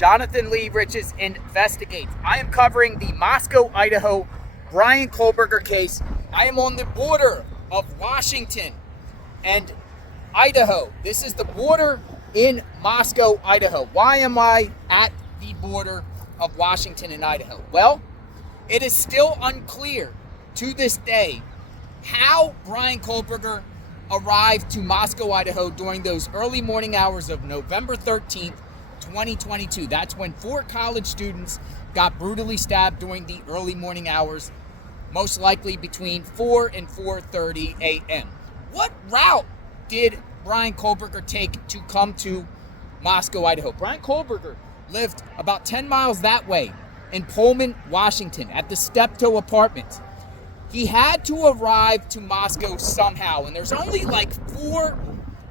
Jonathan Lee Riches investigates. I am covering the Moscow, Idaho Bryan Kohberger case. I am on the border of Washington and Idaho. This is the border in Moscow, Idaho. Why am I at the border of Washington and Idaho? Well, it is still unclear to this day how Bryan Kohberger arrived to Moscow, Idaho during those early morning hours of November 13th, 2022. That's when 4 college students got brutally stabbed during the early morning hours, most likely between 4 and 4:30 a.m. What route did Bryan Kohberger take to come to Moscow, Idaho? Bryan Kohberger lived about 10 miles that way in Pullman, Washington, at the Steptoe Apartments. He had to arrive to Moscow somehow, and there's only like 4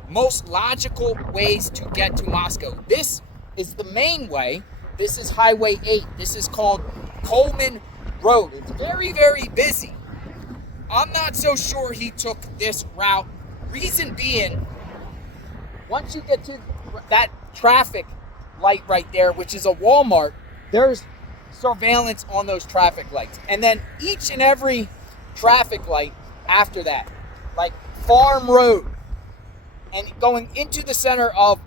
most logical ways to get to Moscow. This is the main way. This is Highway 8. This is called Coleman Road. It's very, very busy. I'm not so sure he took this route. Reason being, once you get to that traffic light right there, which is a Walmart, there's surveillance on those traffic lights. And then each and every traffic light after that, like Farm Road and going into the center of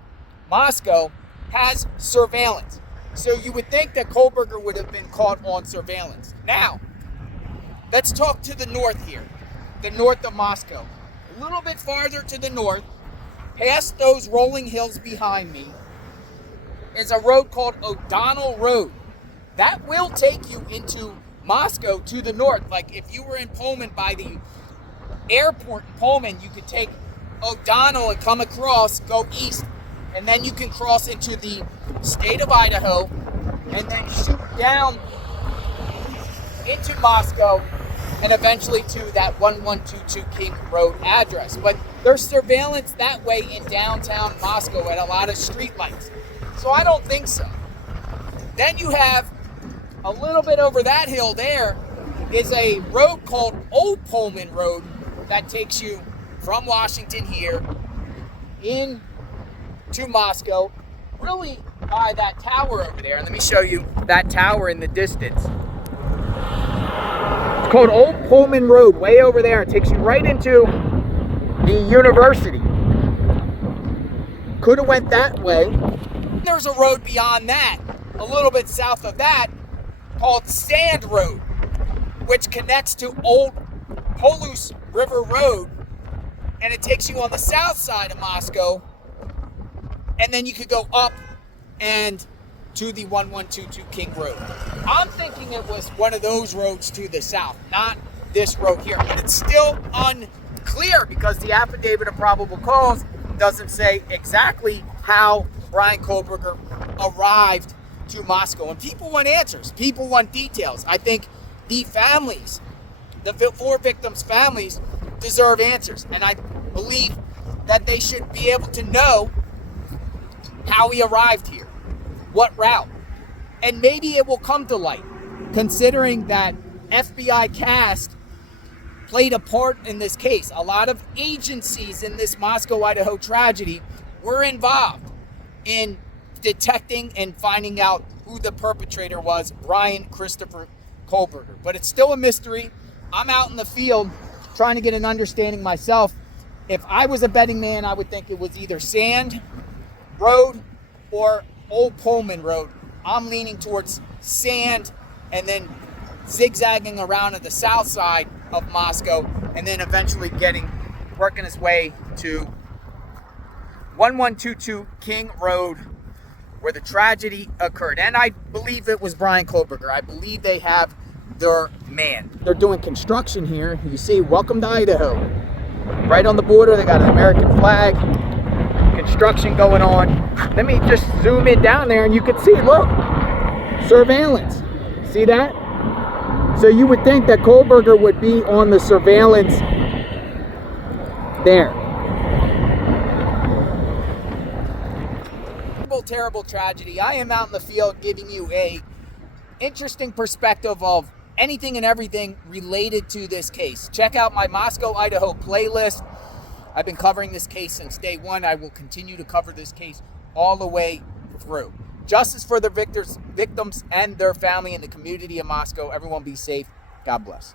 Moscow, has surveillance. So you would think that Kohberger would have been caught on surveillance. Now, let's talk to the north here, the north of Moscow. A little bit farther to the north, past those rolling hills behind me, is a road called O'Donnell Road. That will take you into Moscow to the north. Like if you were in Pullman by the airport in Pullman, you could take O'Donnell and come across, go east, and then you can cross into the state of Idaho and then shoot down into Moscow and eventually to that 1122 King Road address. But there's surveillance that way in downtown Moscow at a lot of streetlights. So I don't think so. Then you have a little bit over that hill there is a road called Old Pullman Road that takes you from Washington here in to Moscow, really by that tower over there. And let me show you that tower in the distance. It's called Old Pullman Road, way over there. It takes you right into the university. Could have went that way. There's a road beyond that, a little bit south of that, called Sand Road, which connects to Old Polus River Road, and it takes you on the south side of Moscow, and then you could go up and to the 1122 King Road. I'm thinking it was one of those roads to the south, not this road here, but it's still unclear because the affidavit of probable cause doesn't say exactly how Bryan Kohberger arrived to Moscow. And people want answers. People want details. I think the families, the 4 victims' families, deserve answers. And I believe that they should be able to know how he arrived here, what route. And maybe it will come to light, considering that FBI cast played a part in this case. A lot of agencies in this Moscow, Idaho tragedy were involved in detecting and finding out who the perpetrator was, Bryan Christopher Kohberger. But it's still a mystery. I'm out in the field trying to get an understanding myself. If I was a betting man, I would think it was either Sand Road or Old Pullman Road. I'm leaning towards Sand and then zigzagging around at the south side of Moscow and then eventually working his way to 1122 King Road, where the tragedy occurred. And I believe it was Bryan Kohberger. I believe they have their man. They're doing construction here. You see, welcome to Idaho. Right on the border, they got an American flag. Construction going on. Let me just zoom in down there and you can see, look, surveillance. See that? So you would think that Kohberger would be on the surveillance there. Terrible tragedy. I am out in the field giving you a interesting perspective of anything and everything related to this case. Check out my Moscow, Idaho playlist. I've been covering this case since day one. I will continue to cover this case all the way through. Justice for the victims and their family and the community of Moscow. Everyone be safe. God bless.